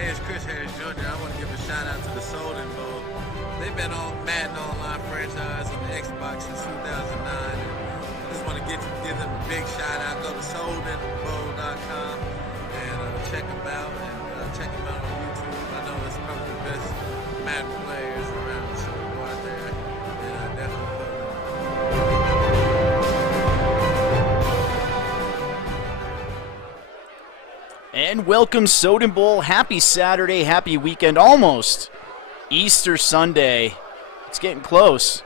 Hey, it's Chris Harris Jr. I want to give a shout out to the Soden Bowl. They've been on Madden Online franchise on the Xbox since 2009. And I just want to give them a big shout out. Go to SodenBowl.com and check them out check them out on YouTube. I know that's probably the best Madden players around, so go out there and definitely put them on. And welcome, Soden Bowl. Happy Saturday, happy weekend, almost Easter Sunday. It's getting close.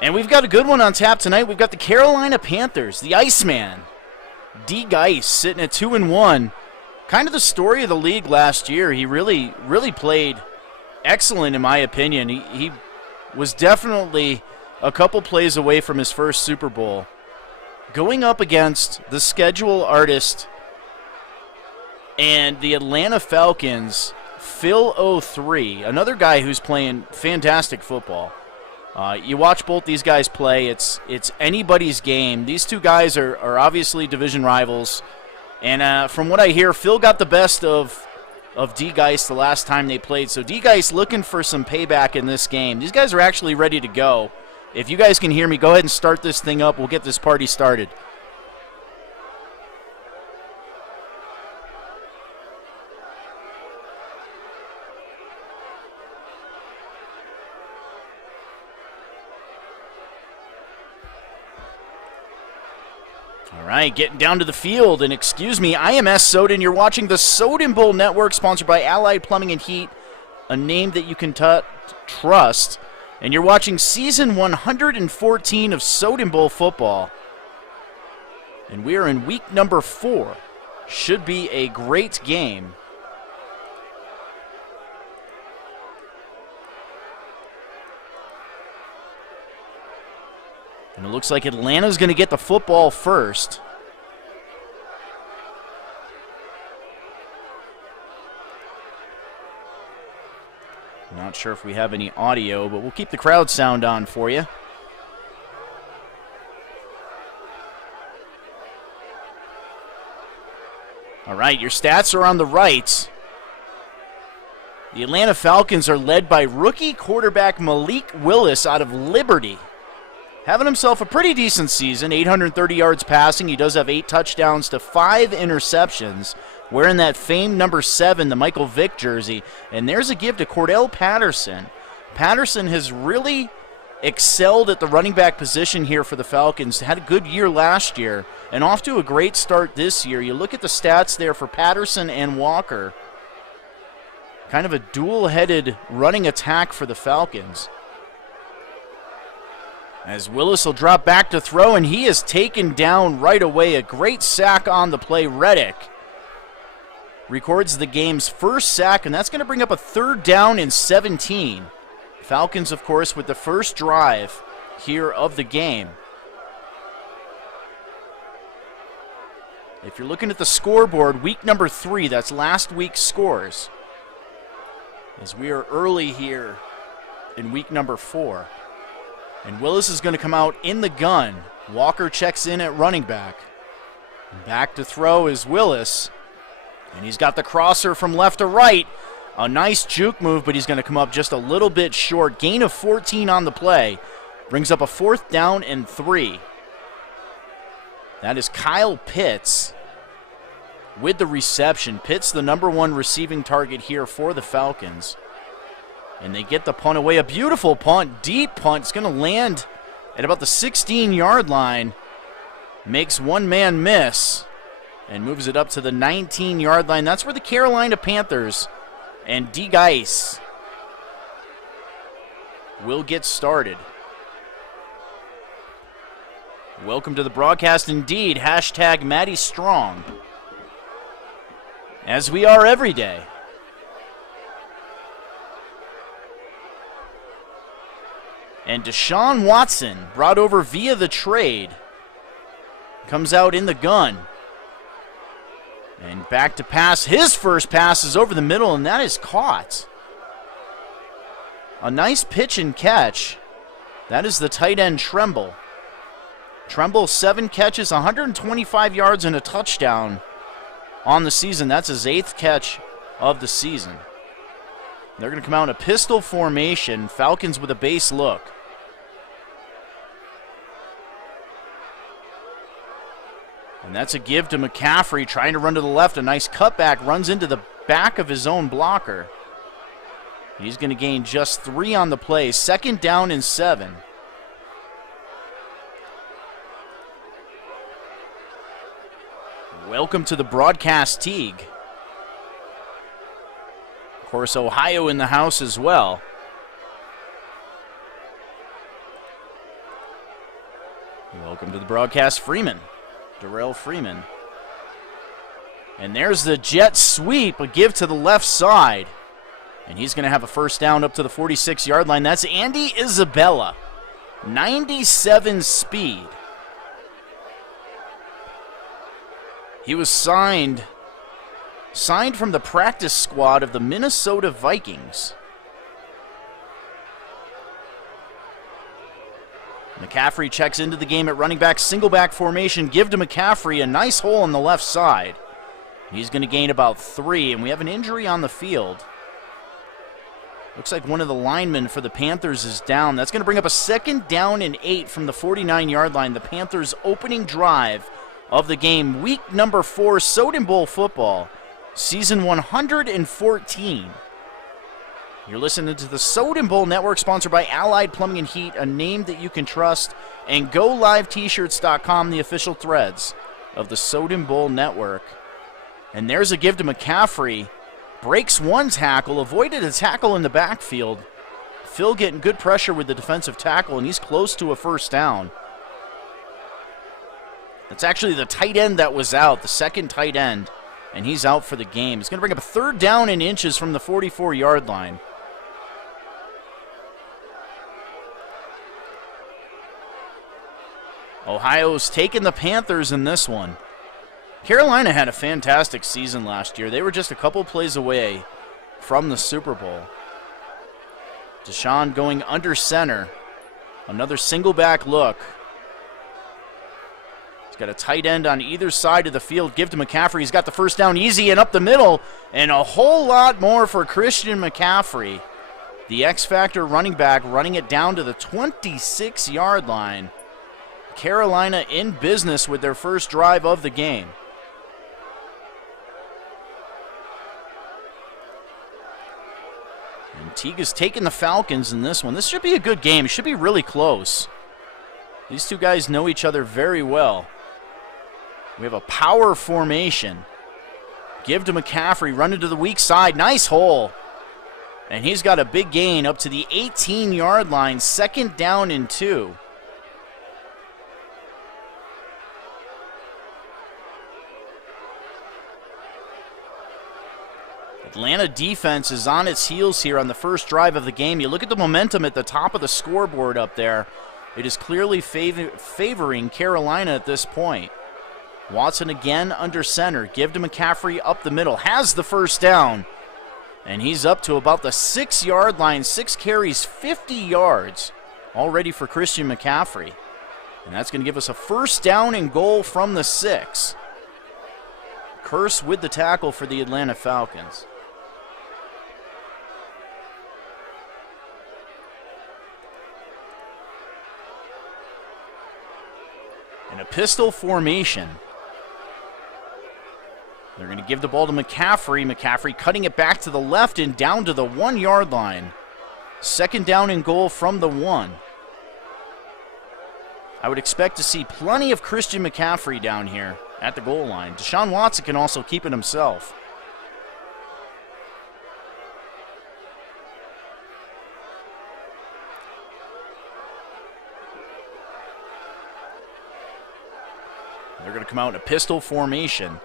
And we've got a good one on tap tonight. We've got the Carolina Panthers, the Iceman, D. Geis, sitting at 2-1. Kind of the story of the league last year. He really played excellent, in my opinion. He was definitely a couple plays away from his first Super Bowl. Going up against the schedule artist and the Atlanta Falcons, Phil 03, another guy who's playing fantastic football. You watch both these guys play, it's anybody's game. These two guys are obviously division rivals. And from what I hear, Phil got the best of D. Geis the last time they played. So D. Geis looking for some payback in this game. These guys are actually ready to go. If you guys can hear me, go ahead and start this thing up. We'll get this party started. All right, getting down to the field, and excuse me, I am S. Soden. You're watching the Soden Bowl Network, sponsored by Allied Plumbing and Heat, a name that you can trust. And you're watching season 114 of Soden Bowl football. And we are in week number 4. Should be a great game. And it looks like Atlanta's going to get the football first. Not sure if we have any audio, but we'll keep the crowd sound on for you. All right, your stats are on the right. The Atlanta Falcons are led by rookie quarterback Malik Willis out of Liberty. Having himself a pretty decent season, 830 yards passing. He does have 8 touchdowns to 5 interceptions. Wearing that famed number 7, the Michael Vick jersey. And there's a give to Cordell Patterson. Patterson has really excelled at the running back position here for the Falcons. Had a good year last year and off to a great start this year. You look at the stats there for Patterson and Walker. Kind of a dual-headed running attack for the Falcons. As Willis will drop back to throw, and he is taken down right away. A great sack on the play. Reddick records the game's first sack, and that's going to bring up a 3rd down and 17. Falcons, of course, with the first drive here of the game. If you're looking at the scoreboard, week number 3, that's last week's scores. As we are early here in week number 4. And Willis is going to come out in the gun. Walker checks in at running back. Back to throw is Willis. And he's got the crosser from left to right. A nice juke move, but he's going to come up just a little bit short. Gain of 14 on the play. Brings up a 4th down and 3. That is Kyle Pitts with the reception. Pitts, the number 1 receiving target here for the Falcons. And they get the punt away. A beautiful punt, deep punt. It's going to land at about the 16-yard line. Makes one man miss and moves it up to the 19-yard line. That's where the Carolina Panthers and D. Geis will get started. Welcome to the broadcast indeed. Hashtag Matty Strong. As we are every day. And Deshaun Watson, brought over via the trade, comes out in the gun. And back to pass. His first pass is over the middle, and that is caught. A nice pitch and catch. That is the tight end Tremble. Tremble, 7 catches, 125 yards, and a touchdown on the season. That's his 8th catch of the season. They're going to come out in a pistol formation. Falcons with a base look. And that's a give to McCaffrey, trying to run to the left. A nice cutback, runs into the back of his own blocker. He's going to gain just 3 on the play. 2nd down and 7. Welcome to the broadcast Teague. Of course, Ohio in the house as well. Welcome to the broadcast Freeman. Darrell Freeman. And there's the jet sweep, a give to the left side. And he's going to have a first down up to the 46-yard line. That's Andy Isabella. 97 speed. He was signed from the practice squad of the Minnesota Vikings. McCaffrey checks into the game at running back, single back formation. Give to McCaffrey, a nice hole on the left side. He's going to gain about 3, and we have an injury on the field. Looks like one of the linemen for the Panthers is down. That's going to bring up a 2nd down and 8 from the 49-yard line. The Panthers' opening drive of the game, week number 4, Soden Bowl football, season 114. You're listening to the Soden Bowl Network, sponsored by Allied Plumbing and Heat, a name that you can trust, and GoLiveT-shirts.com, the official threads of the Soden Bowl Network. And there's a give to McCaffrey. Breaks one tackle, avoided a tackle in the backfield. Phil getting good pressure with the defensive tackle, and he's close to a first down. It's actually the tight end that was out, the second tight end, and he's out for the game. It's going to bring up a 3rd down and inches from the 44-yard line. Ohio's taking the Panthers in this one. Carolina had a fantastic season last year. They were just a couple plays away from the Super Bowl. Deshaun going under center. Another single back look. He's got a tight end on either side of the field. Give to McCaffrey. He's got the first down easy and up the middle, and a whole lot more for Christian McCaffrey. The X-Factor running back running it down to the 26-yard line. Carolina in business with their first drive of the game. And Teague has taken the Falcons in this one. This should be a good game. It should be really close. These two guys know each other very well. We have a power formation. Give to McCaffrey, running to the weak side. Nice hole. And he's got a big gain up to the 18-yard line. 2nd down and 2. Atlanta defense is on its heels here on the first drive of the game. You look at the momentum at the top of the scoreboard up there. It is clearly favoring Carolina at this point. Watson again under center. Give to McCaffrey up the middle. Has the first down. And he's up to about the 6-yard line. 6 carries, 50 yards already for Christian McCaffrey. And that's going to give us a first down and goal from the 6. Curse with the tackle for the Atlanta Falcons. In a pistol formation. They're going to give the ball to McCaffrey. McCaffrey cutting it back to the left and down to the 1-yard line. 2nd down and goal from the 1. I would expect to see plenty of Christian McCaffrey down here at the goal line. Deshaun Watson can also keep it himself. They're going to come out in a pistol formation.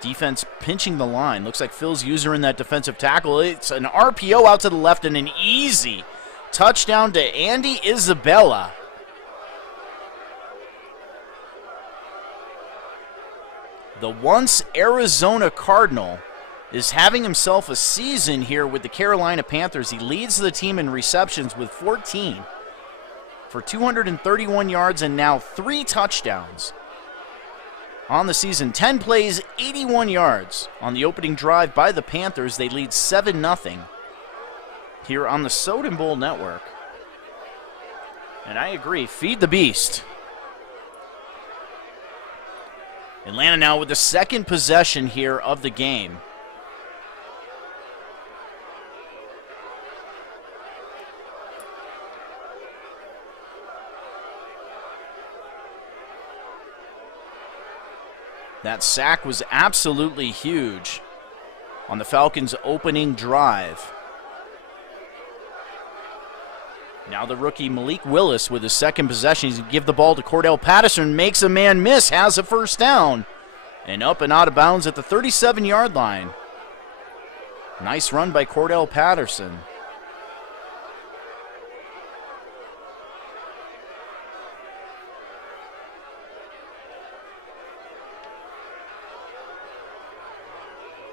Defense pinching the line. Looks like Phil's user in that defensive tackle. It's an RPO out to the left and an easy touchdown to Andy Isabella. The once Arizona Cardinal is having himself a season here with the Carolina Panthers. He leads the team in receptions with 14 for 231 yards and now 3 touchdowns. on the season. 10 plays, 81 yards. On the opening drive by the Panthers, they lead 7-0 here on the Soden Bowl Network. And I agree, feed the beast. Atlanta now with the second possession here of the game. That sack was absolutely huge on the Falcons' opening drive. Now the rookie Malik Willis with his second possession. He's going to give the ball to Cordell Patterson. Makes a man miss, has a first down. And up and out of bounds at the 37-yard line. Nice run by Cordell Patterson.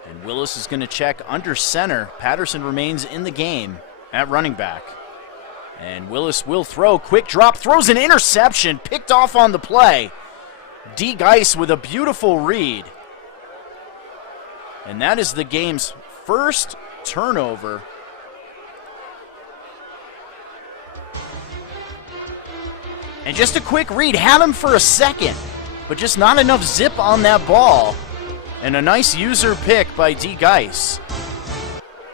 And Willis is going to check under center. Patterson remains in the game at running back. And Willis will throw. Quick drop. Throws an interception. Picked off on the play. D. Geis with a beautiful read. And that is the game's first turnover. And just a quick read. Had him for a second. But just not enough zip on that ball. And a nice user pick by D. Geis.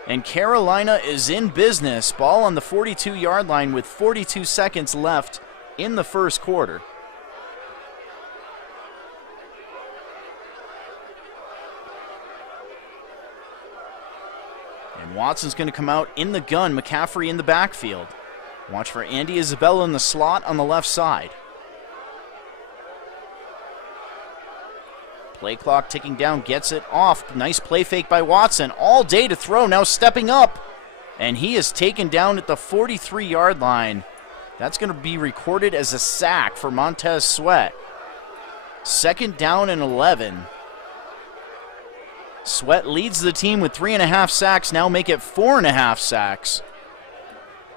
And Carolina is in business. Ball on the 42-yard line with 42 seconds left in the first quarter. And Watson's going to come out in the gun. McCaffrey in the backfield. Watch for Andy Isabella in the slot on the left side. Play clock ticking down, gets it off. Nice play fake by Watson. All day to throw, now stepping up. And he is taken down at the 43-yard line. That's going to be recorded as a sack for Montez Sweat. Second down and 11. Sweat leads the team with 3.5 sacks, now make it 4.5 sacks.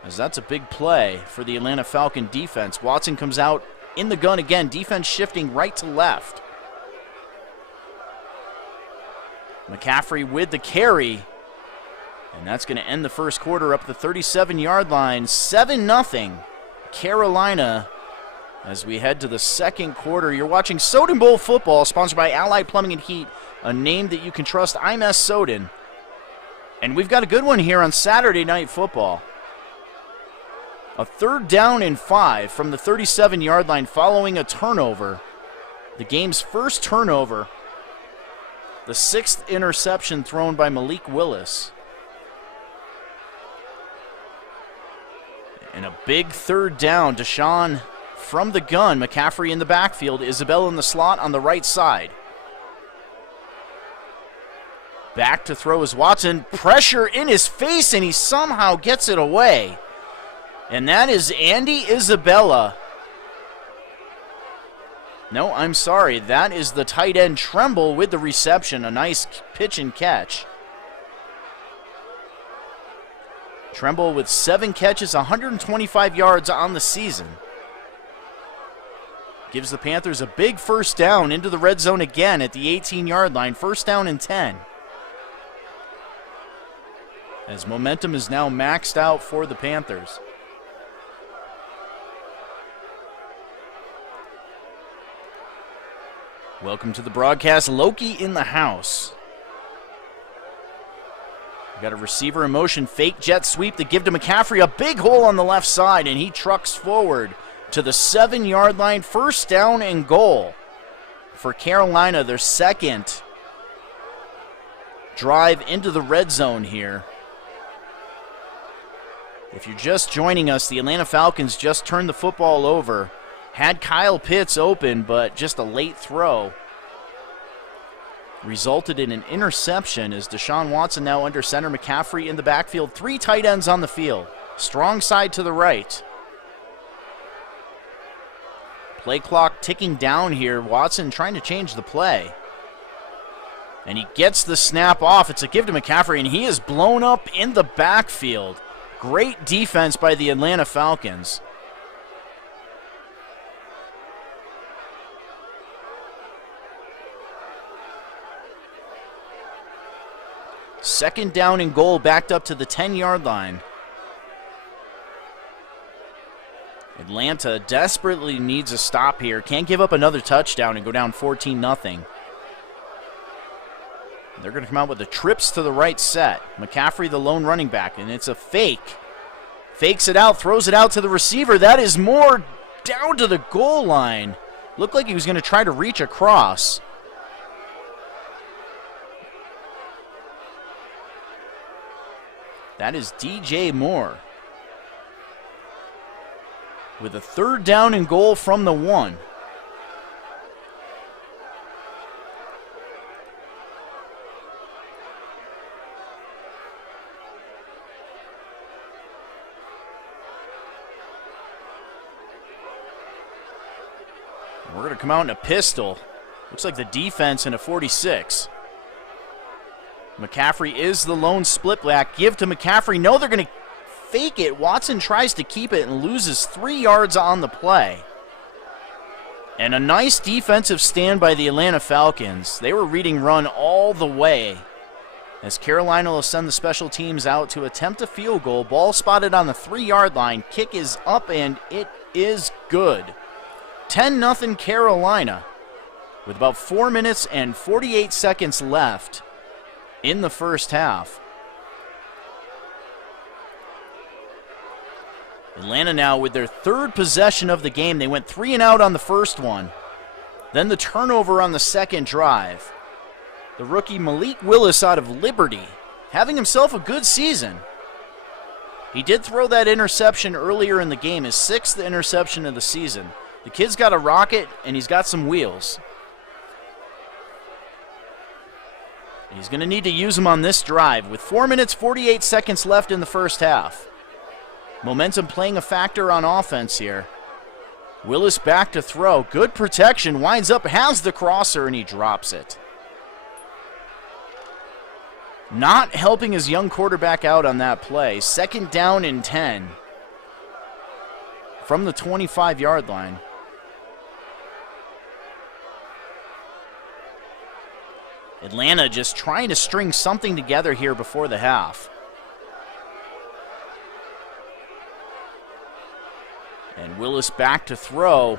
As that's a big play for the Atlanta Falcon defense. Watson comes out in the gun again, defense shifting right to left. McCaffrey with the carry. And that's going to end the first quarter up the 37-yard line. 7-0 Carolina as we head to the second quarter. You're watching Soden Bowl football, sponsored by Allied Plumbing and Heat, a name that you can trust. I'm S. Soden. And we've got a good one here on Saturday Night Football. A 3rd down and 5 from the 37-yard line following a turnover. The game's first turnover. The 6th interception thrown by Malik Willis. And a big 3rd down. Deshaun from the gun. McCaffrey in the backfield. Isabella in the slot on the right side. Back to throw is Watson. Pressure in his face, and he somehow gets it away. And that is Andy Isabella. No, I'm sorry. That is the tight end Tremble with the reception. A nice pitch and catch. Tremble with 7 catches, 125 yards on the season. Gives the Panthers a big first down into the red zone again at the 18-yard line. First down and 10. As momentum is now maxed out for the Panthers. Welcome to the broadcast. Loki in the house. We got a receiver in motion. Fake jet sweep to give to McCaffrey. A big hole on the left side, and he trucks forward to the 7-yard line. First down and goal for Carolina. Their second drive into the red zone here. If you're just joining us, the Atlanta Falcons just turned the football over. Had Kyle Pitts open, but just a late throw resulted in an interception as Deshaun Watson now under center. McCaffrey in the backfield. 3 tight ends on the field. Strong side to the right. Play clock ticking down here. Watson trying to change the play. And he gets the snap off. It's a give to McCaffrey, and he is blown up in the backfield. Great defense by the Atlanta Falcons. Second down and goal, backed up to the 10-yard line. Atlanta desperately needs a stop here. Can't give up another touchdown and go down 14-0. They're going to come out with the trips to the right set. McCaffrey, the lone running back, and it's a fake. Fakes it out, throws it out to the receiver. That is Moore down to the goal line. Looked like he was going to try to reach across. That is DJ Moore with a third down and goal from the 1. We're going to come out in a pistol. Looks like the defense in a 46. McCaffrey is the lone split back. Give to McCaffrey. No, they're going to fake it. Watson tries to keep it and loses 3 yards on the play. And a nice defensive stand by the Atlanta Falcons. They were reading run all the way. As Carolina will send the special teams out to attempt a field goal. Ball spotted on the 3-yard line. Kick is up and it is good. 10-0 Carolina with about 4 minutes and 48 seconds left in the first half. Atlanta now with their third possession of the game. They went 3 and out on the first one. Then the turnover on the second drive. The rookie Malik Willis out of Liberty having himself a good season. He did throw that interception earlier in the game, his 6th interception of the season. The kid's got a rocket and he's got some wheels. He's going to need to use them on this drive with 4 minutes, 48 seconds left in the first half. Momentum playing a factor on offense here. Willis back to throw. Good protection. Winds up, has the crosser, and he drops it. Not helping his young quarterback out on that play. Second down and 10 from the 25-yard line. Atlanta just trying to string something together here before the half. And Willis back to throw.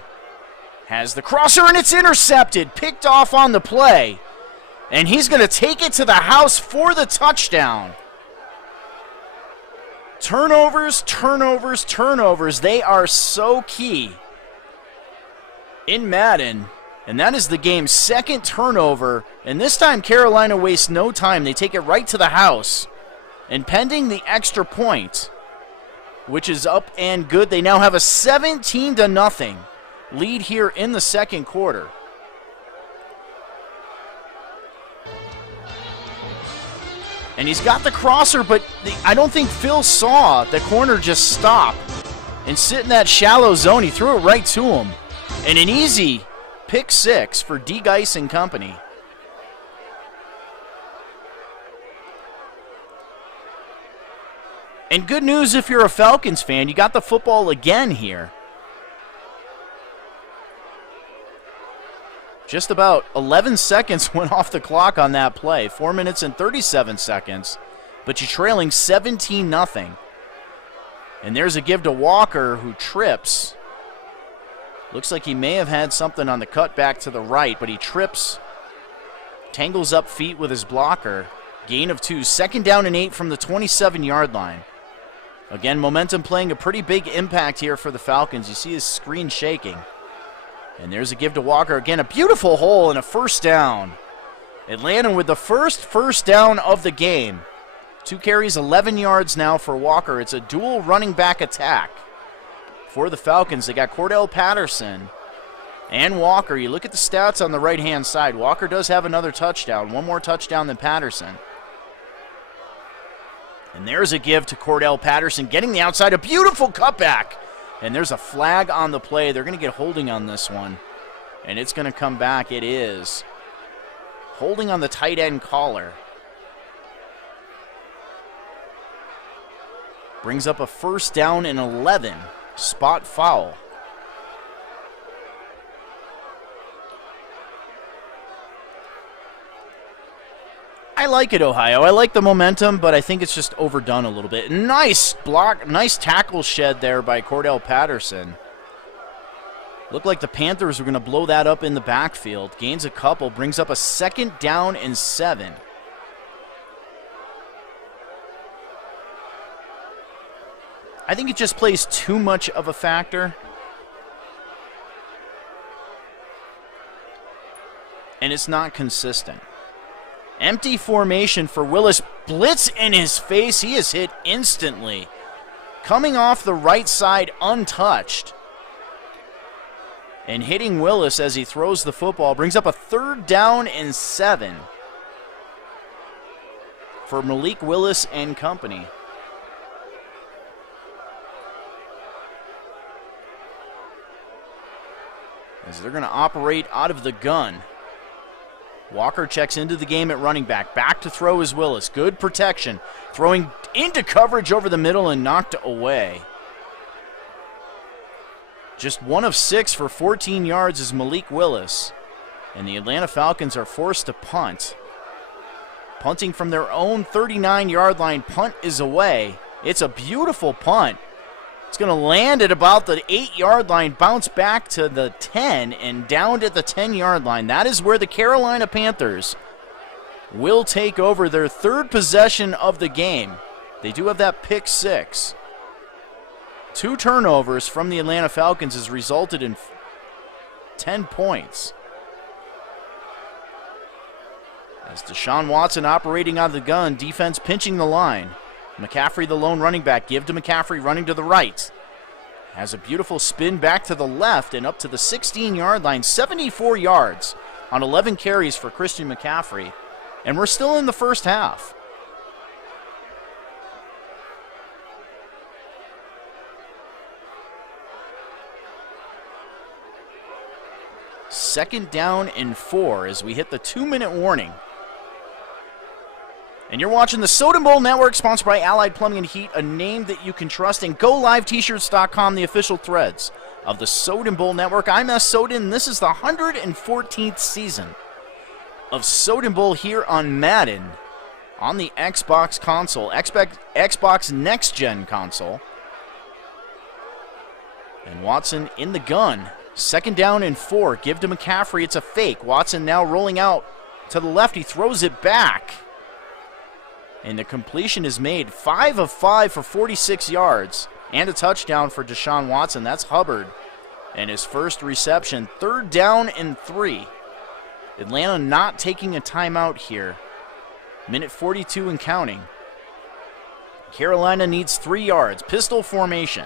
Has the crosser and it's intercepted. Picked off on the play. And he's going to take it to the house for the touchdown. Turnovers, turnovers, turnovers. They are so key in Madden. And that is the game's second turnover. And this time Carolina wastes no time. They take it right to the house. And pending the extra point, which is up and good, they now have a 17-0 lead here in the second quarter. And he's got the crosser, but I don't think Phil saw the corner just stop and sit in that shallow zone. He threw it right to him. And an easy pick 6 for D. Geis and company. And good news if you're a Falcons fan, you got the football again here. Just about 11 seconds went off the clock on that play. 4 minutes and 37 seconds. But you're trailing 17-0. And there's a give to Walker, who trips. Looks like he may have had something on the cut back to the right, but he trips. Tangles up feet with his blocker. Gain of 2. Second down and 8 from the 27-yard line. Again, momentum playing a pretty big impact here for the Falcons. You see his screen shaking. And there's a give to Walker. Again, a beautiful hole and a first down. Atlanta with the first down of the game. 2 carries, 11 yards now for Walker. It's a dual running back attack for the Falcons. They got Cordell Patterson and Walker. You look at the stats on the right-hand side. Walker does have another touchdown. One more touchdown than Patterson. And there's a give to Cordell Patterson, getting the outside. A beautiful cutback. And there's a flag on the play. They're going to get holding on this one. And it's going to come back. It is. Holding on the tight end collar. Brings up a first down and 11. Spot foul. I like it, Ohio. I like the momentum, but I think it's just overdone a little bit. Nice block, nice tackle shed there by Cordell Patterson. Looked like the Panthers were going to blow that up in the backfield. Gains a couple, brings up a 2nd down and 7. I think it just plays too much of a factor. And it's not consistent. Empty formation for Willis. Blitz in his face. He is hit instantly. Coming off the right side untouched. And hitting Willis as he throws the football. Brings up a 3rd down and 7 for Malik Willis and company. As they're going to operate out of the gun. Walker checks into the game at running back. Back to throw is Willis. Good protection. Throwing into coverage over the middle and knocked away. Just 1 of 6 for 14 yards is Malik Willis. And the Atlanta Falcons are forced to punt. Punting from their own 39-yard line. Punt is away. It's a beautiful punt. It's going to land at about the 8-yard line, bounce back to the 10, and down at the 10-yard line. That is where the Carolina Panthers will take over their 3rd possession of the game. They do have that pick 6. 2 turnovers from the Atlanta Falcons has resulted in 10 points. As Deshaun Watson operating out of the gun, defense pinching the line. McCaffrey, the lone running back, give to McCaffrey running to the right. Has a beautiful spin back to the left and up to the 16-yard line. 74 yards on 11 carries for Christian McCaffrey. And we're still in the first half. Second down and 4 as we hit the 2-minute warning. And you're watching the Soden Bowl Network, sponsored by Allied Plumbing and Heat, a name that you can trust. And GoLiveT-shirts.com, the official threads of the Soden Bowl Network. I'm S. Soden. This is the 114th season of Soden Bowl here on Madden, on the Xbox console, Xbox Next Gen console. And Watson in the gun. 2nd down and 4. Give to McCaffrey. It's a fake. Watson now rolling out to the left. He throws it back. And the completion is made. 5 of 5 for 46 yards. And a touchdown for Deshaun Watson. That's Hubbard. And his first reception. 3rd down and 3. Atlanta not taking a timeout here. Minute 42 and counting. Carolina needs 3 yards. Pistol formation.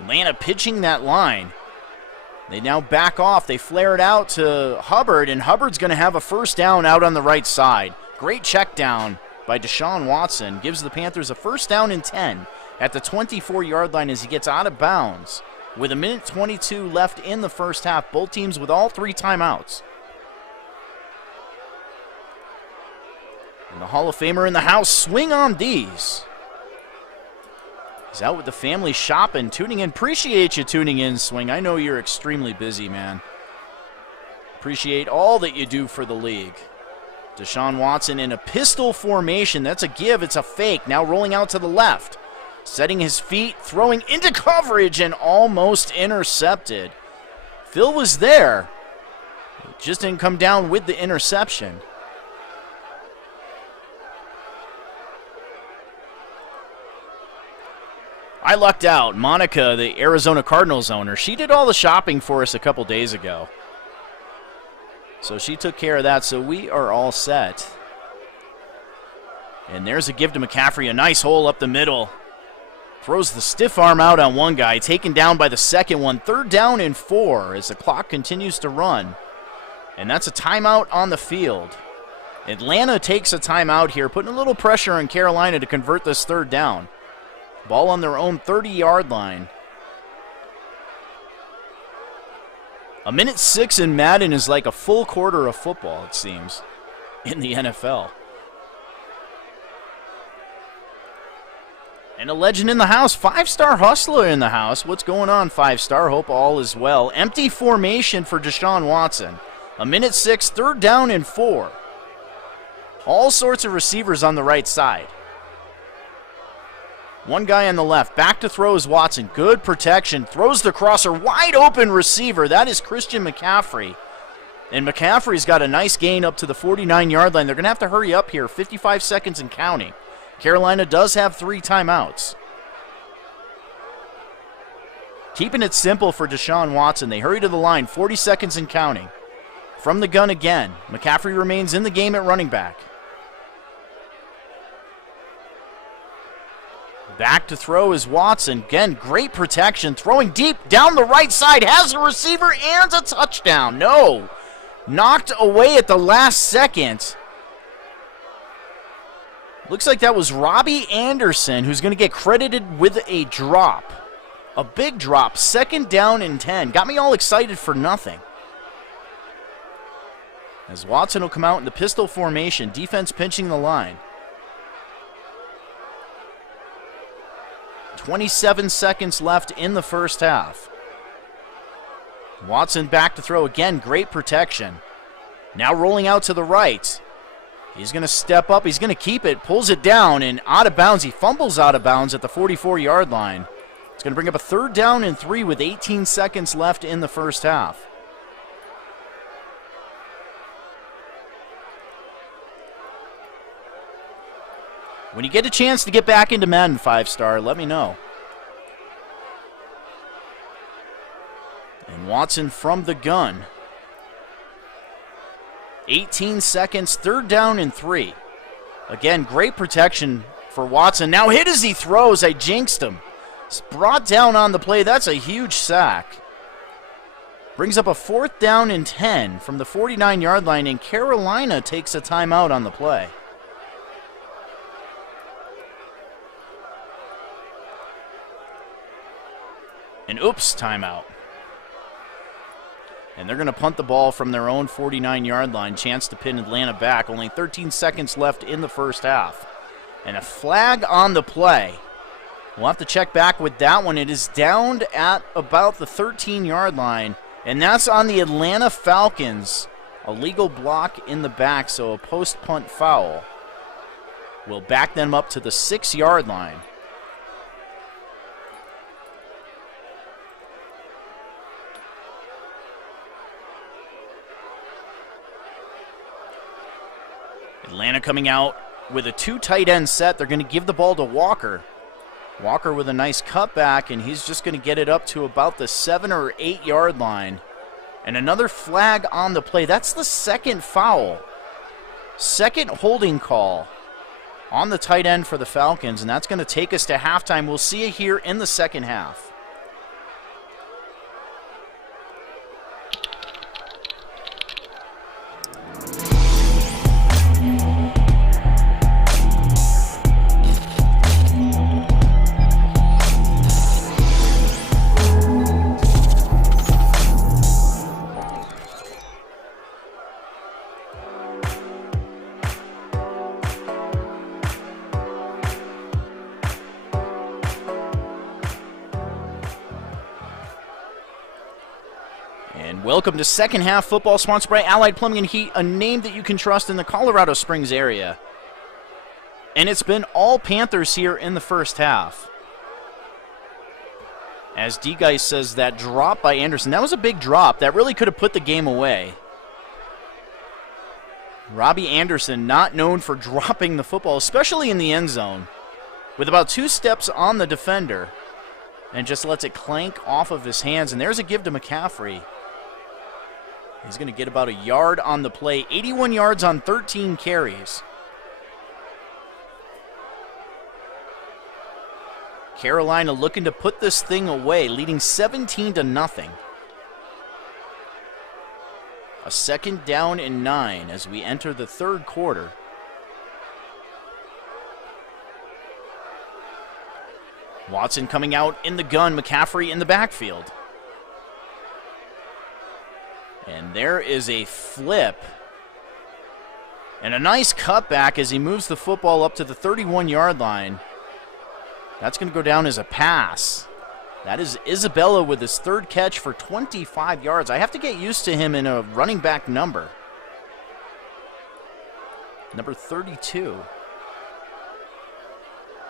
Atlanta pitching that line. They now back off. They flare it out to Hubbard, and Hubbard's going to have a 1st down out on the right side. Great check down by Deshaun Watson. Gives the Panthers a 1st down and 10 at the 24-yard line as he gets out of bounds. With a minute 22 left in the first half, both teams with all 3 timeouts. And the Hall of Famer in the house, swing on these. He's out with the family shopping, tuning in. Appreciate you tuning in, Swing. I know you're extremely busy, man. Appreciate all that you do for the league. Deshaun Watson in a pistol formation. That's a give. It's a fake. Now rolling out to the left. Setting his feet, throwing into coverage, and almost intercepted. Phil was there. Just didn't come down with the interception. I lucked out. Monica, the Arizona Cardinals owner, she did all the shopping for us a couple days ago. So she took care of that, so we are all set. And there's a give to McCaffrey, a nice hole up the middle. Throws the stiff arm out on one guy, taken down by the second one. 3rd down and 4 as the clock continues to run. And that's a timeout on the field. Atlanta takes a timeout here, putting a little pressure on Carolina to convert this 3rd down. Ball on their own 30-yard line. A minute 6 in Madden is like a full quarter of football, it seems, in the NFL. And a legend in the house, 5-star hustler in the house. What's going on, 5-star? Hope all is well. Empty formation for Deshaun Watson. A minute 6, 3rd down and 4. All sorts of receivers on the right side. One guy on the left. Back to throw is Watson. Good protection. Throws the crosser. Wide open receiver. That is Christian McCaffrey. And McCaffrey's got a nice gain up to the 49-yard line. They're going to have to hurry up here. 55 seconds and counting. Carolina does have 3 timeouts. Keeping it simple for Deshaun Watson. They hurry to the line. 40 seconds and counting. From the gun again. McCaffrey remains in the game at running back. Back to throw is Watson. Again, great protection. Throwing deep down the right side. Has a receiver and a touchdown. No. Knocked away at the last second. Looks like that was Robbie Anderson, who's going to get credited with a drop. A big drop. 2nd down and 10. Got me all excited for nothing. As Watson will come out in the pistol formation. Defense pinching the line. 27 seconds left in the first half. Watson back to throw again. Great protection. Now rolling out to the right. He's going to step up. He's going to keep it. Pulls it down and out of bounds. He fumbles out of bounds at the 44-yard line. It's going to bring up a 3rd down and 3 with 18 seconds left in the first half. When you get a chance to get back into Madden 5-star, let me know. And Watson from the gun. 18 seconds, 3rd down and 3. Again, great protection for Watson. Now hit as he throws. I jinxed him. It's brought down on the play. That's a huge sack. Brings up a 4th down and 10 from the 49-yard line, and Carolina takes a timeout on the play. An oops timeout. And they're going to punt the ball from their own 49-yard line. Chance to pin Atlanta back. Only 13 seconds left in the first half. And a flag on the play. We'll have to check back with that one. It is down at about the 13-yard line. And that's on the Atlanta Falcons. A legal block in the back, so a post-punt foul will back them up to the 6-yard line. Atlanta coming out with a 2 tight end set. They're going to give the ball to Walker. Walker with a nice cutback, and he's just going to get it up to about the 7 or 8 yard line. And another flag on the play. That's the 2nd foul. 2nd holding call on the tight end for the Falcons, and that's going to take us to halftime. We'll see you here in the second half. Welcome to second half football, sponsored by Allied Plumbing and Heat, a name that you can trust in the Colorado Springs area. And it's been all Panthers here in the first half. As D-Guy says, that drop by Anderson, that was a big drop. That really could have put the game away. Robbie Anderson, not known for dropping the football, especially in the end zone, with about 2 steps on the defender, and just lets it clank off of his hands. And there's a give to McCaffrey. He's going to get about a yard on the play. 81 yards on 13 carries. Carolina looking to put this thing away, leading 17-0. A 2nd down and 9 as we enter the third quarter. Watson coming out in the gun, McCaffrey in the backfield. And there is a flip. And a nice cutback as he moves the football up to the 31-yard line. That's going to go down as a pass. That is Isabella with his third catch for 25 yards. I have to get used to him in a running back number. Number 32.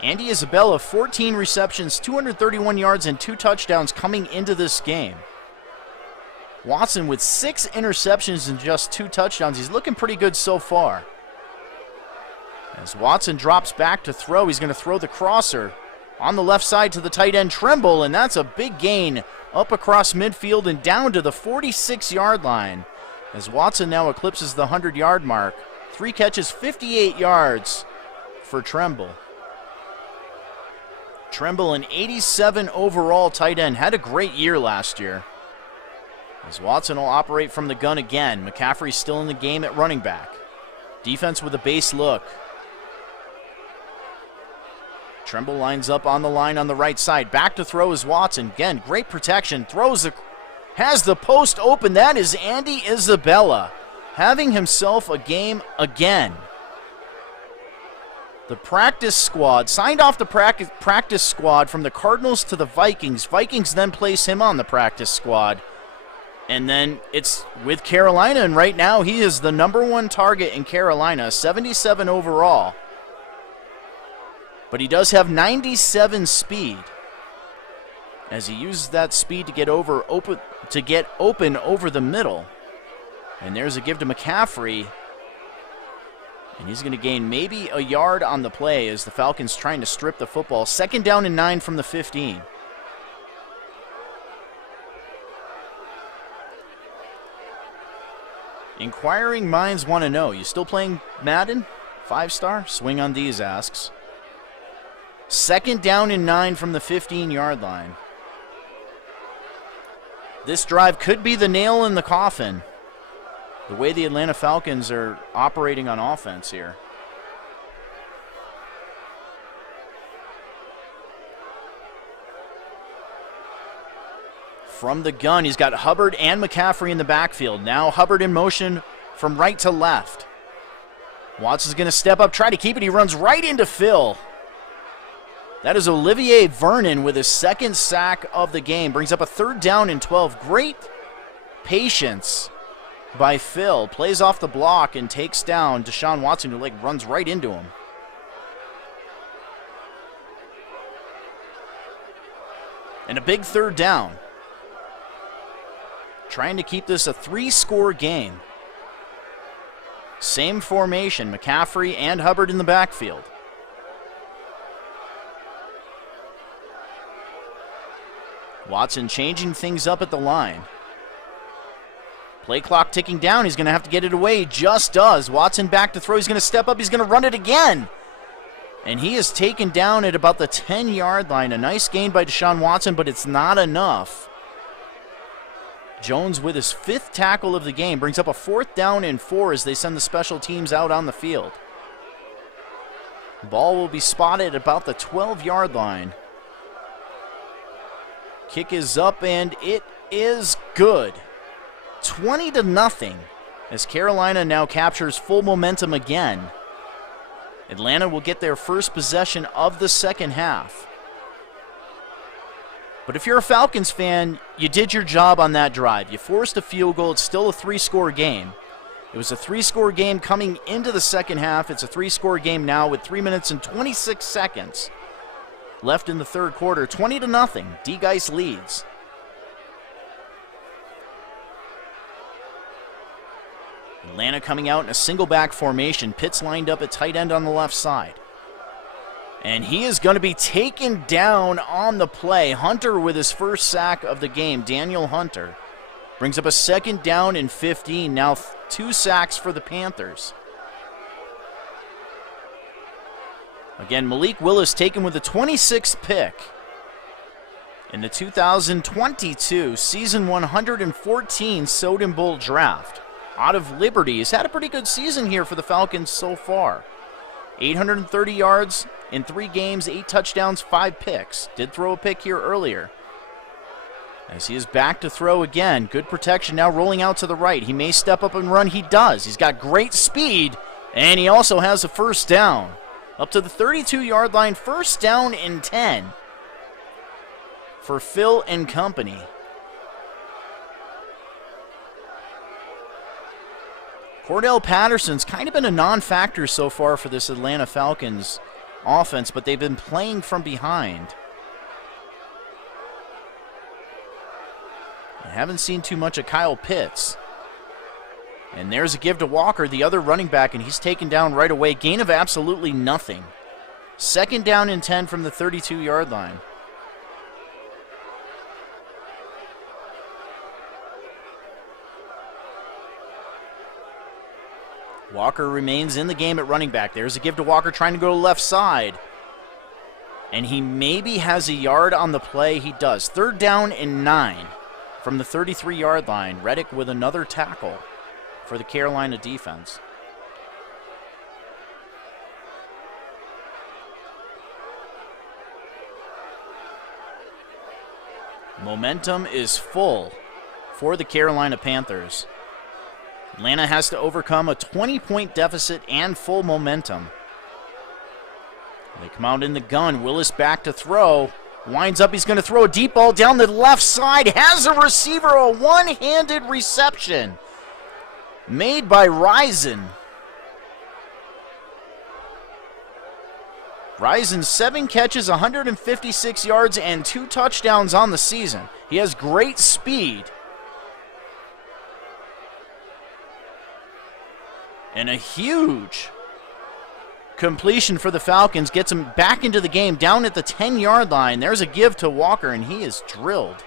Andy Isabella, 14 receptions, 231 yards, and 2 touchdowns coming into this game. Watson with 6 interceptions and just 2 touchdowns. He's looking pretty good so far. As Watson drops back to throw, he's going to throw the crosser on the left side to the tight end Trimble, and that's a big gain up across midfield and down to the 46-yard line. As Watson now eclipses the 100-yard mark. 3 catches, 58 yards for Trimble. Trimble, an 87 overall tight end, had a great year last year. As Watson will operate from the gun again. McCaffrey's still in the game at running back. Defense with a base look. Trimble lines up on the line on the right side. Back to throw is Watson. Again, great protection. Has the post open. That is Andy Isabella having himself a game again. The practice squad, signed off the practice squad from the Cardinals to the Vikings. Vikings then place him on the practice squad. And then it's with Carolina, and right now he is the number 1 target in Carolina, 77 overall. But he does have 97 speed, as he uses that speed to get open over the middle. And there's a give to McCaffrey. And he's going to gain maybe a yard on the play as the Falcons trying to strip the football. 2nd down and 9 from the 15. Inquiring minds want to know, you still playing Madden? 5-star? Swing on these asks. 2nd down and 9 from the 15-yard line. This drive could be the nail in the coffin, the way the Atlanta Falcons are operating on offense here. From the gun, he's got Hubbard and McCaffrey in the backfield. Now Hubbard in motion from right to left. Watson's going to step up, try to keep it. He runs right into Phil. That is Olivier Vernon with his 2nd sack of the game. Brings up a 3rd down and 12. Great patience by Phil. Plays off the block and takes down Deshaun Watson, who runs right into him. And a big 3rd down. Trying to keep this a 3-score game. Same formation, McCaffrey and Hubbard in the backfield. Watson changing things up at the line. Play clock ticking down. He's going to have to get it away. Just does. Watson back to throw. He's going to step up. He's going to run it again. And he is taken down at about the 10-yard line. A nice gain by Deshaun Watson, but it's not enough. Jones with his 5th tackle of the game brings up a 4th down and 4 as they send the special teams out on the field. Ball will be spotted at about the 12-yard line. Kick is up and it is good. 20-0 as Carolina now captures full momentum again. Atlanta will get their first possession of the second half. But if you're a Falcons fan, you did your job on that drive. You forced a field goal. It's still a 3-score game. It was a 3-score game coming into the second half. It's a 3-score game now with 3 minutes and 26 seconds left in the third quarter. 20-0. D-Geist leads. Atlanta coming out in a single back formation. Pitts lined up at tight end on the left side. And he is going to be taken down on the play. Hunter with his first sack of the game. Daniel Hunter brings up a 2nd down and 15. Now 2 sacks for the Panthers. Again, Malik Willis taken with the 26th pick in the 2022 season 114 Soden Bowl draft. Out of Liberty. He's had a pretty good season here for the Falcons so far. 830 yards in 3 games, 8 touchdowns, 5 picks. Did throw a pick here earlier. As he is back to throw again. Good protection now rolling out to the right. He may step up and run. He does. He's got great speed. And he also has a first down. Up to the 32-yard line. First down and 10. for Phil and company. Cordell Patterson's kind of been a non-factor so far for this Atlanta Falcons offense, but they've been playing from behind. I haven't seen too much of Kyle Pitts. And there's a give to Walker, the other running back, and he's taken down right away. Gain of absolutely nothing. 2nd down and 10 from the 32-yard line. Walker remains in the game at running back. There's a give to Walker trying to go to the left side. And he maybe has a yard on the play. He does. 3rd down and 9 from the 33-yard line. Reddick with another tackle for the Carolina defense. Momentum is full for the Carolina Panthers. Atlanta has to overcome a 20-point deficit and full momentum. They come out in the gun. Willis back to throw. Winds up. He's going to throw a deep ball down the left side. Has a receiver. A one-handed reception made by Risen. Risen, 7 catches, 156 yards, and 2 touchdowns on the season. He has great speed. And a huge completion for the Falcons gets him back into the game down at the 10-yard line. There's a give to Walker, and he is drilled.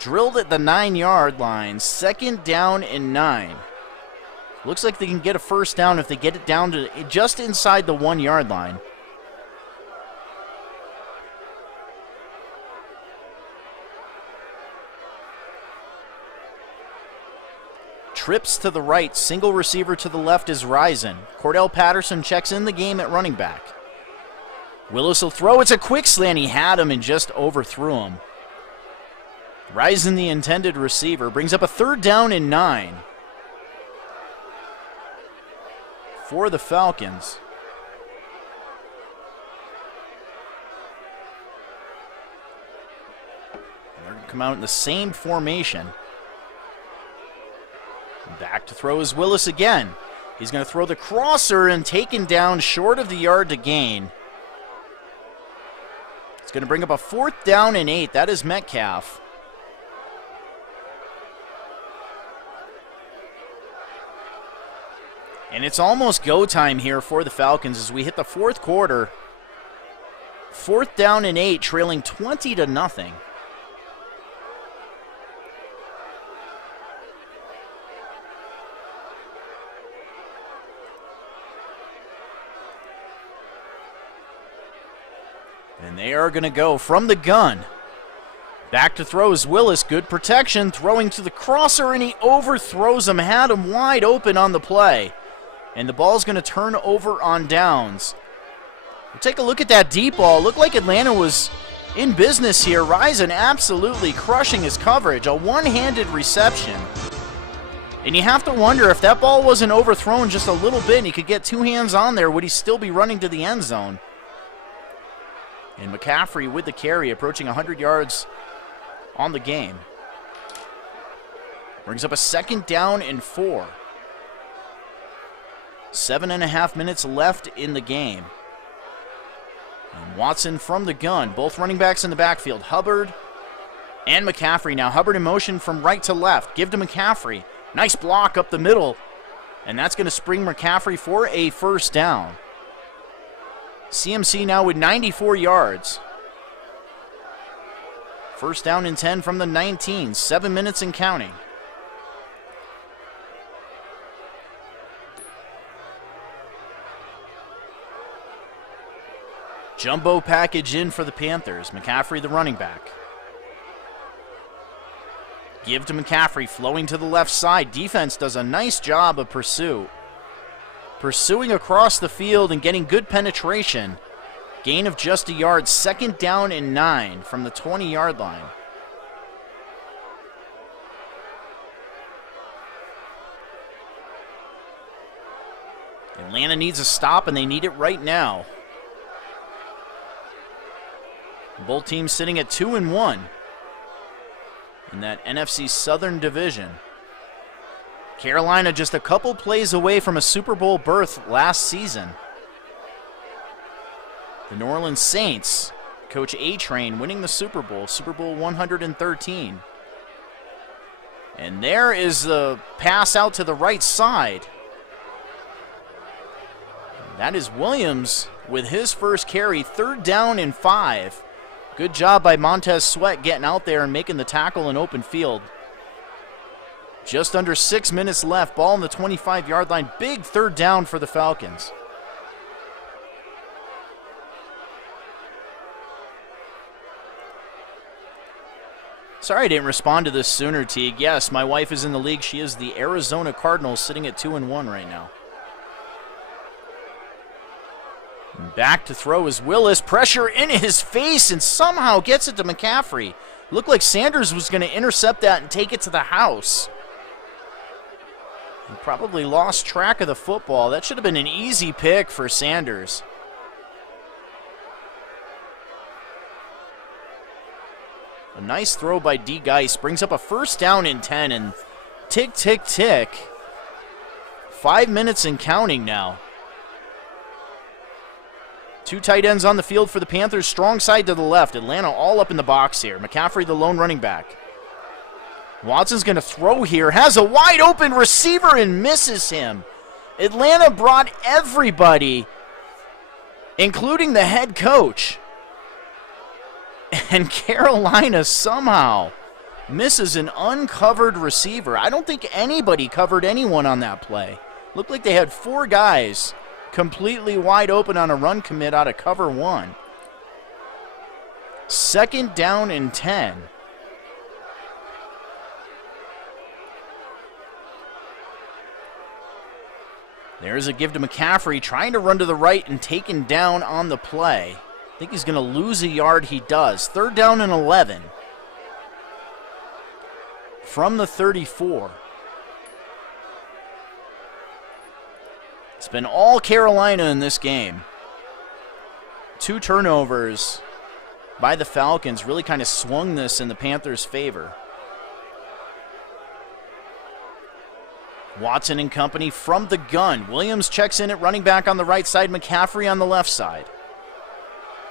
Drilled at the 9-yard line. 2nd down and 9. Looks like they can get a first down if they get it down to just inside the 1-yard line. Trips to the right, single receiver to the left is Risen. Cordell Patterson checks in the game at running back. Willis will throw. It's a quick slant. He had him and just overthrew him. Risen, the intended receiver, brings up a 3rd down and 9 for the Falcons. They're going to come out in the same formation. Back to throw is Willis again. He's going to throw the crosser and taken down short of the yard to gain. It's going to bring up a 4th down and 8. That is Metcalf. And it's almost go time here for the Falcons as we hit the 4th quarter. 4th down and 8, trailing 20-0. And they are going to go from the gun. Back to throw is Willis. Good protection. Throwing to the crosser, and he overthrows him. Had him wide open on the play. And the ball's going to turn over on downs. We'll take a look at that deep ball. Looked like Atlanta was in business here. Risen absolutely crushing his coverage. A one-handed reception. And you have to wonder if that ball wasn't overthrown just a little bit and he could get 2 hands on there, would he still be running to the end zone? And McCaffrey with the carry, approaching 100 yards on the game. Brings up a 2nd down and 4. 7.5 minutes left in the game. And Watson from the gun. Both running backs in the backfield. Hubbard and McCaffrey. Now Hubbard in motion from right to left. Give to McCaffrey. Nice block up the middle. And that's going to spring McCaffrey for a first down. CMC now with 94 yards. First down and 10 from the 19. 7 minutes and counting. Jumbo package in for the Panthers. McCaffrey, the running back. Give to McCaffrey, flowing to the left side. Defense does a nice job of pursuit. Pursuing across the field and getting good penetration. Gain of just a yard. 2nd down and 9 from the 20-yard line. Atlanta needs a stop, and they need it right now. Both teams sitting at 2-1 in that NFC Southern Division. Carolina just a couple plays away from a Super Bowl berth last season. The New Orleans Saints, Coach A-Train winning the Super Bowl 113. And there is the pass out to the right side. That is Williams with his first carry, 3rd down and 5. Good job by Montez Sweat getting out there and making the tackle in open field. Just under 6 minutes left, ball on the 25-yard line. Big 3rd down for the Falcons. Sorry I didn't respond to this sooner, Teague. Yes, my wife is in the league. She is the Arizona Cardinals, sitting at 2-1 right now. Back to throw is Willis. Pressure in his face and somehow gets it to McCaffrey. Looked like Sanders was going to intercept that and take it to the house. He probably lost track of the football. That should have been an easy pick for Sanders. A nice throw by D. Geis brings up a 1st down and 10, and tick, tick, tick. 5 minutes and counting now. 2 tight ends on the field for the Panthers, strong side to the left. Atlanta all up in the box here. McCaffrey, the lone running back. Watson's going to throw here, has a wide open receiver and misses him. Atlanta brought everybody, including the head coach. And Carolina somehow misses an uncovered receiver. I don't think anybody covered anyone on that play. Looked like they had 4 guys completely wide open on a run commit out of cover 1. 2nd down and 10. There's a give to McCaffrey, trying to run to the right and taken down on the play. I think he's going to lose a yard. He does. 3rd down and 11. From the 34. It's been all Carolina in this game. 2 turnovers by the Falcons really kind of swung this in the Panthers' favor. Watson and company from the gun. Williams checks in at running back on the right side. McCaffrey on the left side.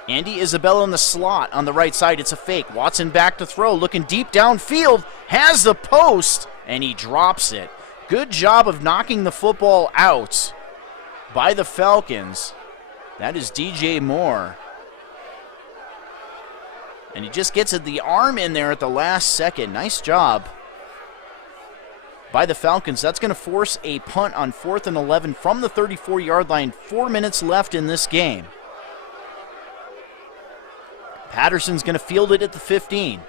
Andy Isabella in the slot on the right side. It's a fake. Watson back to throw. Looking deep downfield. Has the post. And he drops it. Good job of knocking the football out by the Falcons. That is DJ Moore. And he just gets the arm in there at the last second. Nice job by the Falcons. That's going to force a punt on 4th and 11 from the 34-yard line. 4 minutes left in this game. Patterson's going to field it at the 15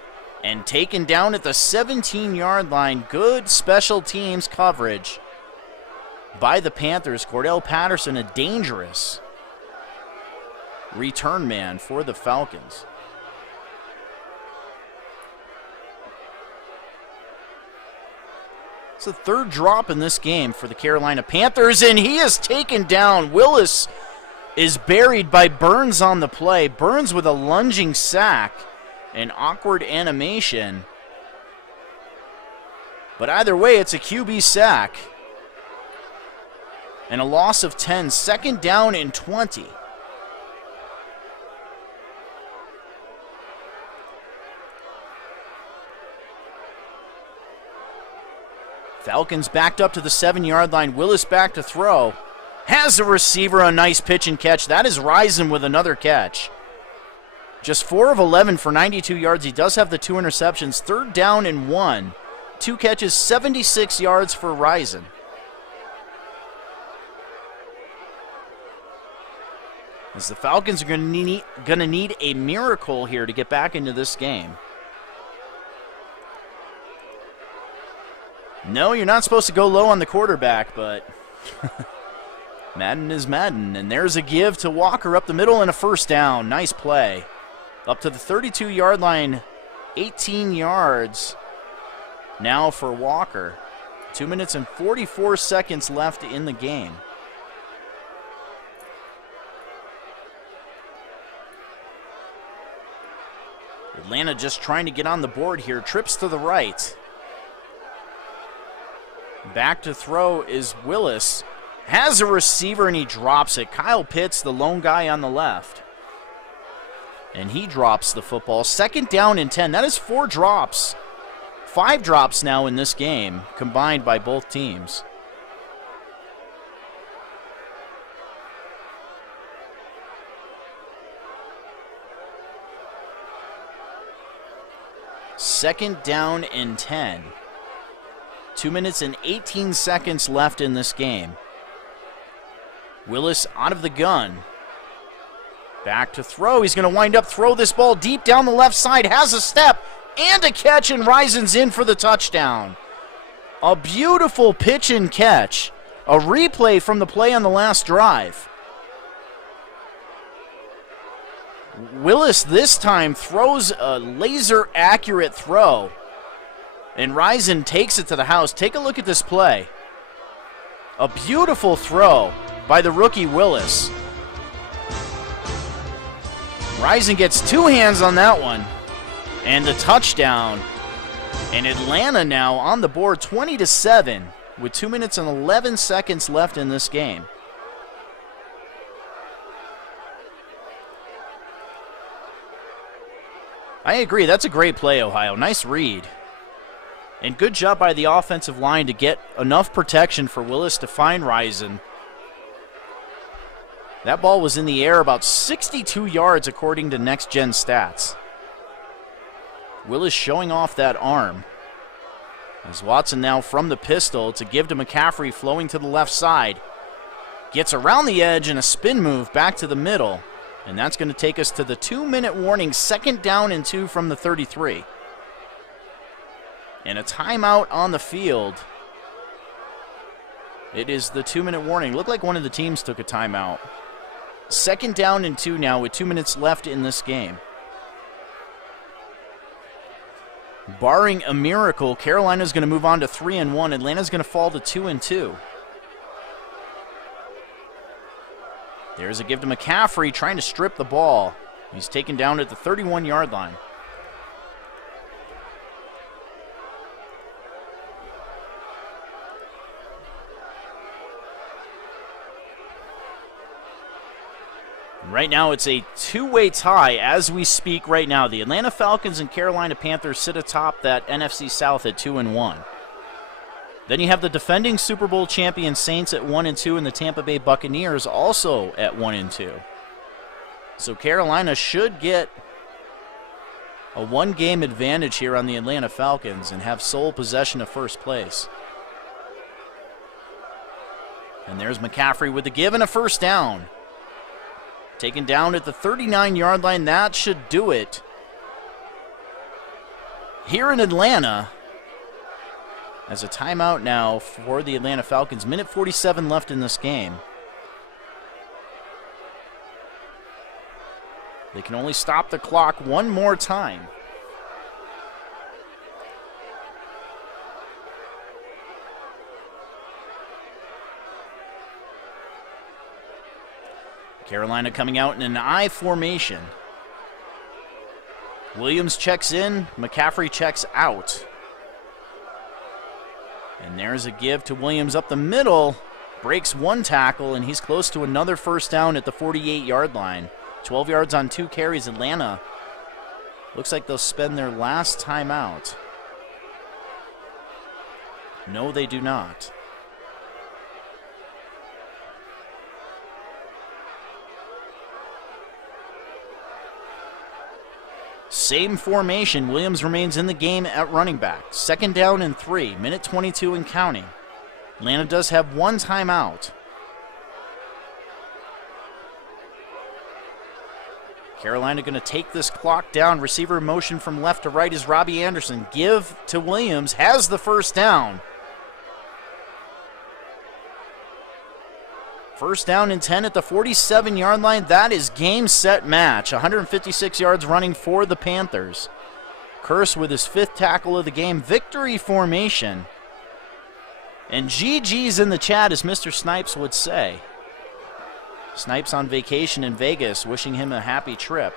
and taken down at the 17-yard line. Good special teams coverage by the Panthers. Cordell Patterson, a dangerous return man for the Falcons. It's the 3rd drop in this game for the Carolina Panthers, and he is taken down. Willis is buried by Burns on the play. Burns with a lunging sack, an awkward animation. But either way, it's a QB sack. And a loss of 10, 2nd down and 20. Falcons backed up to the 7-yard line. Willis back to throw. Has a receiver, a nice pitch and catch. That is Risen with another catch. Just 4 of 11 for 92 yards. He does have the 2 interceptions. 3rd down and 1. 2 catches, 76 yards for Risen. As the Falcons are going to need a miracle here to get back into this game. No, you're not supposed to go low on the quarterback, but Madden is Madden. And there's a give to Walker up the middle and a 1st down. Nice play. Up to the 32-yard line, 18 yards now for Walker. 2 minutes and 44 seconds left in the game. Atlanta just trying to get on the board here. Trips to the right. Back to throw is Willis. Has a receiver and he drops it. Kyle Pitts, the lone guy on the left. And he drops the football. 2nd down and 10. That is 4 drops. 5 drops now in this game, combined by both teams. Second down and 10. 2 minutes and 18 seconds left in this game. Willis out of the gun. Back to throw. He's going to wind up, throw this ball deep down the left side. Has a step and a catch, and Rison's in for the touchdown. A beautiful pitch and catch. A replay from the play on the last drive. Willis this time throws a laser accurate throw. And Rison takes it to the house. Take a look at this play. A beautiful throw by the rookie Willis. Rison gets 2 hands on that one. And the touchdown. And Atlanta now on the board 20-7 with 2 minutes and 11 seconds left in this game. I agree. That's a great play, Ohio. Nice read. And good job by the offensive line to get enough protection for Willis to find Rison. That ball was in the air about 62 yards according to Next Gen Stats. Willis showing off that arm. As Watson now from the pistol to give to McCaffrey, flowing to the left side. Gets around the edge and a spin move back to the middle. And that's going to take us to the 2-minute warning, 2nd down and 2 from the 33. And a timeout on the field. It is the 2-minute warning. Looked like one of the teams took a timeout. 2nd down and 2 now with 2 minutes left in this game. Barring a miracle, Carolina's going to move on to 3-1. Atlanta's going to fall to 2-2. There's a give to McCaffrey trying to strip the ball. He's taken down at the 31-yard line. Right now, it's a 2-way tie as we speak right now. The Atlanta Falcons and Carolina Panthers sit atop that NFC South at 2-1. Then you have the defending Super Bowl champion Saints at 1-2 and the Tampa Bay Buccaneers also at 1-2. So Carolina should get a 1-game advantage here on the Atlanta Falcons and have sole possession of first place. And there's McCaffrey with the give and a first down. Taken down at the 39-yard line. That should do it. Here in Atlanta, as a timeout now for the Atlanta Falcons. Minute 47 left in this game. They can only stop the clock one more time. Carolina coming out in an I formation. Williams checks in, McCaffrey checks out. And there's a give to Williams up the middle. Breaks one tackle, and he's close to another first down at the 48-yard line. 12 yards on 2 carries. Atlanta looks like they'll spend their last timeout. No, they do not. Same formation. Williams remains in the game at running back. 2nd down and 3. Minute 22 and counting. Atlanta does have one timeout. Carolina going to take this clock down. Receiver motion from left to right is Robbie Anderson. Give to Williams. Has the first down. First down and 10 at the 47-yard line. That is game, set, match. 156 yards running for the Panthers. Curse with his 5th tackle of the game. Victory formation. And GG's in the chat, as Mr. Snipes would say. Snipes on vacation in Vegas, wishing him a happy trip.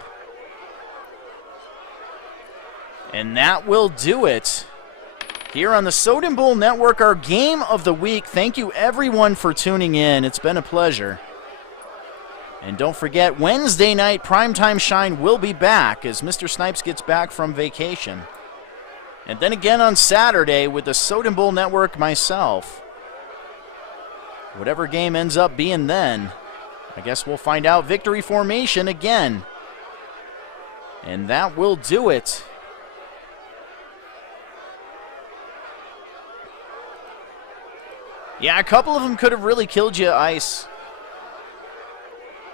And that will do it here on the Soden Bowl Network, our game of the week. Thank you, everyone, for tuning in. It's been a pleasure. And don't forget, Wednesday night, Primetime Shine will be back as Mr. Snipes gets back from vacation. And then again on Saturday with the Soden Bowl Network myself. Whatever game ends up being then, I guess we'll find out victory formation again. And that will do it. Yeah, a couple of them could have really killed you, Ice.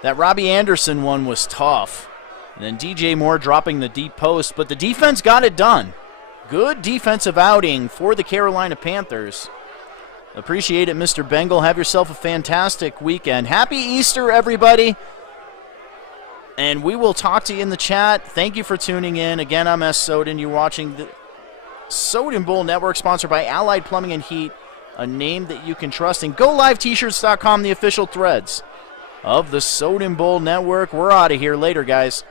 That Robbie Anderson one was tough. And then DJ Moore dropping the deep post, but the defense got it done. Good defensive outing for the Carolina Panthers. Appreciate it, Mr. Bengal. Have yourself a fantastic weekend. Happy Easter, everybody. And we will talk to you in the chat. Thank you for tuning in. Again, I'm S. Soden. You're watching the Soden Bowl Network, sponsored by Allied Plumbing and Heat, a name that you can trust. And GoLiveT-shirts.com, the official threads of the Soden Bowl Network. We're out of here. Later, guys.